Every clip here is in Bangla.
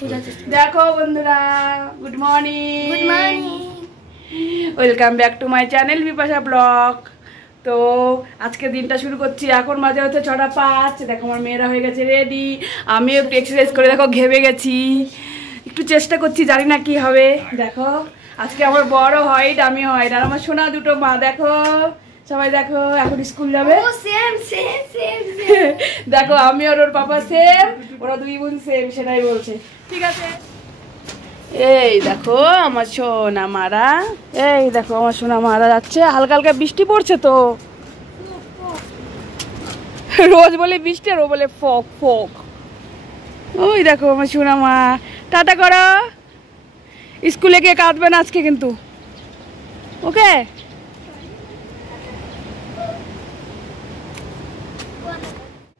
দেখো বন্ধুরা, good morning, good morning, welcome back to my channel Bipasha blog. তো আজকে দিনটা শুরু করছি। এখন মাঝে হচ্ছে 6:05। দেখো আমার মেয়েরা হয়ে গেছে রেডি, আমিও একটু এক্সারসাইজ করে দেখো ঘেমে গেছি, একটু চেষ্টা করছি, জানি না কি হবে। দেখো আজকে আমার বড় হোয়াইট, আমি হোয়াইট, আর আমার সোনা দুটো মা। দেখো সবাই দেখো এখন স্কুল যাবে। দেখো আমি আর ওর পাপা সেম, ওরা দুই বোন সেম, সেটাই বলছে। ঠিক আছে, এই দেখো আমার সোনা মারা, এই দেখো আমার সোনা মারা যাচ্ছে। হালকা হালকা বৃষ্টি পড়ছে তো, রোজ বলে বৃষ্টি আর ও বলে ফক ফক। ওই দেখো আমার সোনা মা, টাটা করো। স্কুলে গিয়ে কাঁদবে না আজকে কিন্তু, ওকে?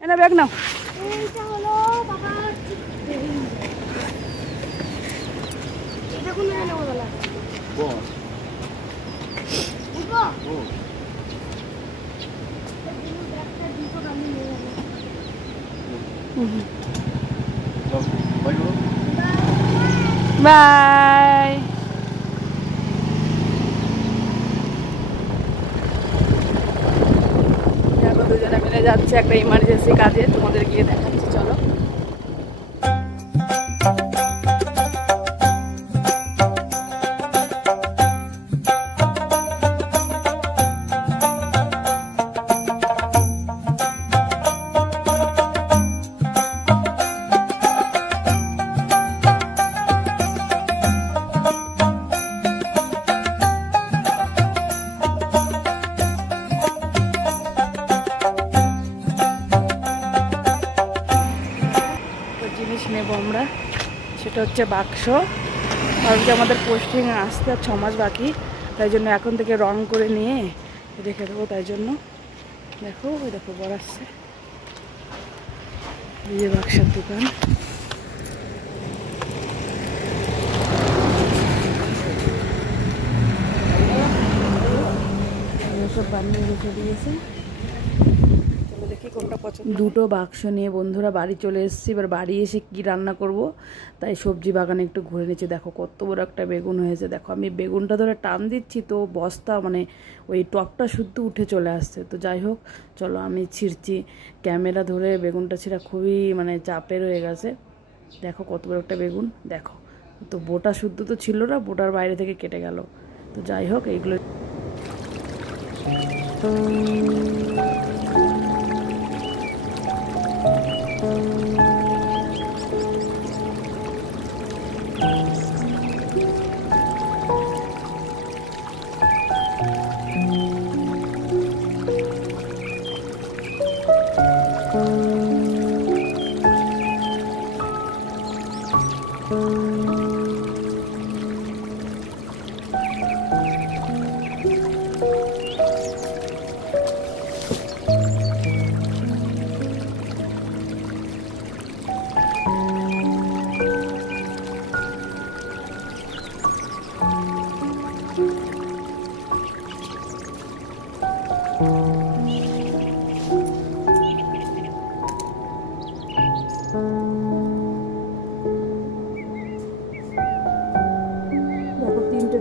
এনা ব্যাগ নাও। বাই। দুজনে মিলে যাচ্ছে একটা ইমার্জেন্সি কাজে, তোমাদের গিয়ে দেখাচ্ছি, চলো। জিনিস নেব আমরা, সেটা হচ্ছে বাক্স। কারণ কি আমাদের পোস্টিং আসতে আর 6 মাস বাকি, তাই জন্য এখন থেকে রং করে নিয়ে রেখে দেবো। তাই জন্য দেখো, ওই দেখো বর আসছে, এই যে বাক্সের দোকান। সব বানিয়ে রেখে দিয়েছে, দুটো বাক্স নিয়ে বন্ধুরা বাড়ি চলে এসেছি। এবার বাড়ি এসে কি রান্না করব, তাই সবজি বাগানে একটু ঘুরে নিচ্ছি। দেখো কত বড় একটা বেগুন হয়েছে। দেখো আমি বেগুনটা ধরে টান দিচ্ছি তো বস্তা মানে ওই টপটা শুদ্ধ উঠে চলে আসছে। তো যাই হোক চলো আমি ছিঁড়ছি, ক্যামেরা ধরে বেগুনটা ছিঁড়া খুবই মানে চাপের হয়ে গেছে। দেখো কত বড় একটা বেগুন, দেখো তো বোটা শুদ্ধ তো ছিল না, বোটার বাইরে থেকে কেটে গেল। তো যাই হোক এইগুলো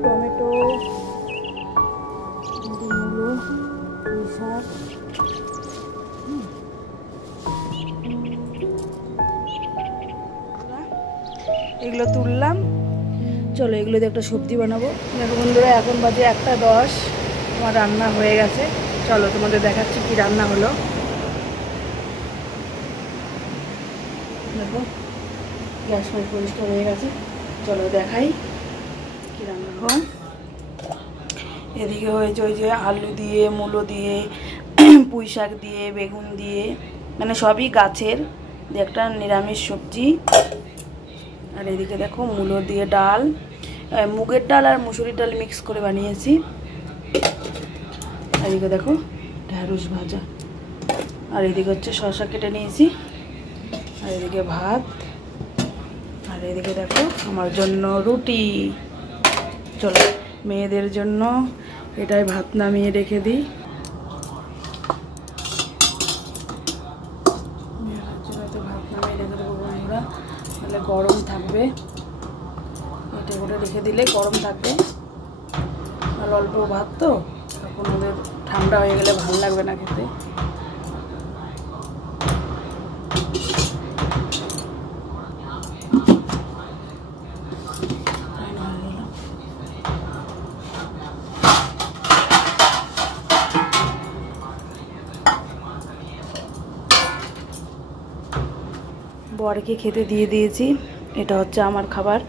টমেটো, মূলো, শাক, এগুলো তুললাম। চলো এগুলো দিয়ে একটা সবজি বানাবো। দেখো বন্ধুরা এখন বাজে 1:10, আমার রান্না হয়ে গেছে। চলো তোমাদের দেখাচ্ছি কি রান্না হলো। দেখো গ্যাস পরিষ্কার হয়ে গেছে, চলো দেখাই কি রান্না হয়। এদিকে হয়েছে ওই যে আলু দিয়ে, মূলো দিয়ে, পুঁই শাক দিয়ে, বেগুন দিয়ে, মানে সবই গাছের দিয়ে একটা নিরামিষ সবজি। আর এদিকে দেখো মূলো দিয়ে ডাল, মুগের ডাল আর মুসুরির ডাল মিক্স করে বানিয়েছি। এদিকে দেখো ঢ্যাঁড়স ভাজা, আর এদিকে হচ্ছে শসা কেটে নিয়েছি, আর এদিকে ভাত, আর এদিকে দেখো আমার জন্য রুটি। চলো মেয়েদের জন্য এটাই ভাত নামিয়ে রেখে দিই। ভাত নামিয়ে রেখে দেবো বন্ধুরা, তাহলে গরম থাকবে। এটা করে রেখে দিলে গরম থাকবে। আর অল্প ভাত তো, তখন ওদের ঠান্ডা হয়ে গেলে ভালো লাগবে না খেতে। বরকে খেতে দিয়ে দিয়েছি। এটা হচ্ছে আমার খাবার।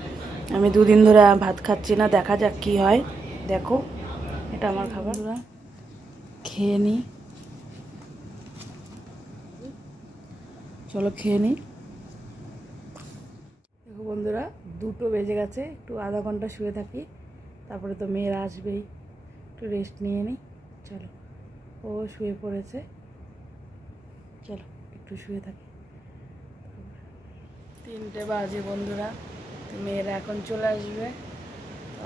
আমি দুদিন ধরে ভাত খাচ্ছি না, দেখা যাক কি হয়। দেখো, এটা আমার খাবার, খেয়ে নিই। চলো খেয়ে নিই। দেখো বন্ধুরা, 2টো বেজে গেছে। একটু আধা ঘন্টা শুয়ে থাকি, তারপরে তো মেয়েরা আসবেই। একটু রেস্ট নিয়ে নিই। চলো, ও শুয়ে পড়েছে, চলো একটু শুয়ে থাকি। 3টে বাজে বন্ধুরা, তো মেয়েরা এখন চলে আসবে।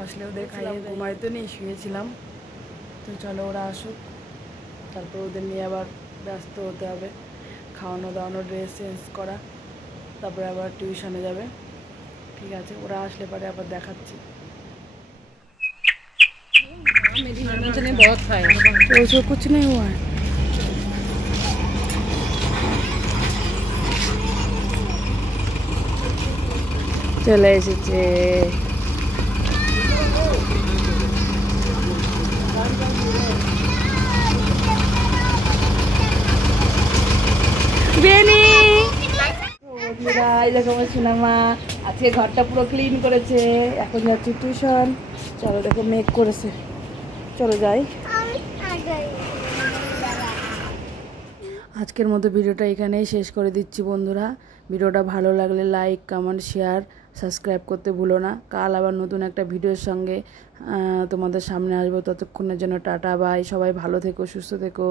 আসলে ওদের খাইয়ে ঘুমাইতে নেই, শুয়েছিলাম। তো চলো ওরা আসুক, তারপর ওদের নিয়ে আবার ব্যস্ত হতে হবে। খাওয়ানো দাওয়ানো, ড্রেস চেঞ্জ করা, তারপরে আবার টিউশনে যাবে। ঠিক আছে, ওরা আসলে পরে আবার দেখাচ্ছি। ওইসব কিছু নেই हुआ है। চলে এসেছে। বেনি বন্ধুরা, এই দেখো আমার সোনামা আজকে ঘরটা পুরো ক্লিন করেছে। এখন যাচ্ছি টিউশন। চলো, দেখো মেক করেছে, চলো যাই। আজকের মতো ভিডিওটা এখানেই শেষ করে দিচ্ছি বন্ধুরা। ভিডিওটা ভালো লাগলে লাইক, কমেন্ট, শেয়ার, সাবস্ক্রাইব করতে ভুলো না। কাল আবার নতুন একটা ভিডিওর সঙ্গে তোমাদের সামনে আসবো। ততক্ষণের জন্য টাটা বাই। সবাই ভালো থেকো, সুস্থ থেকো।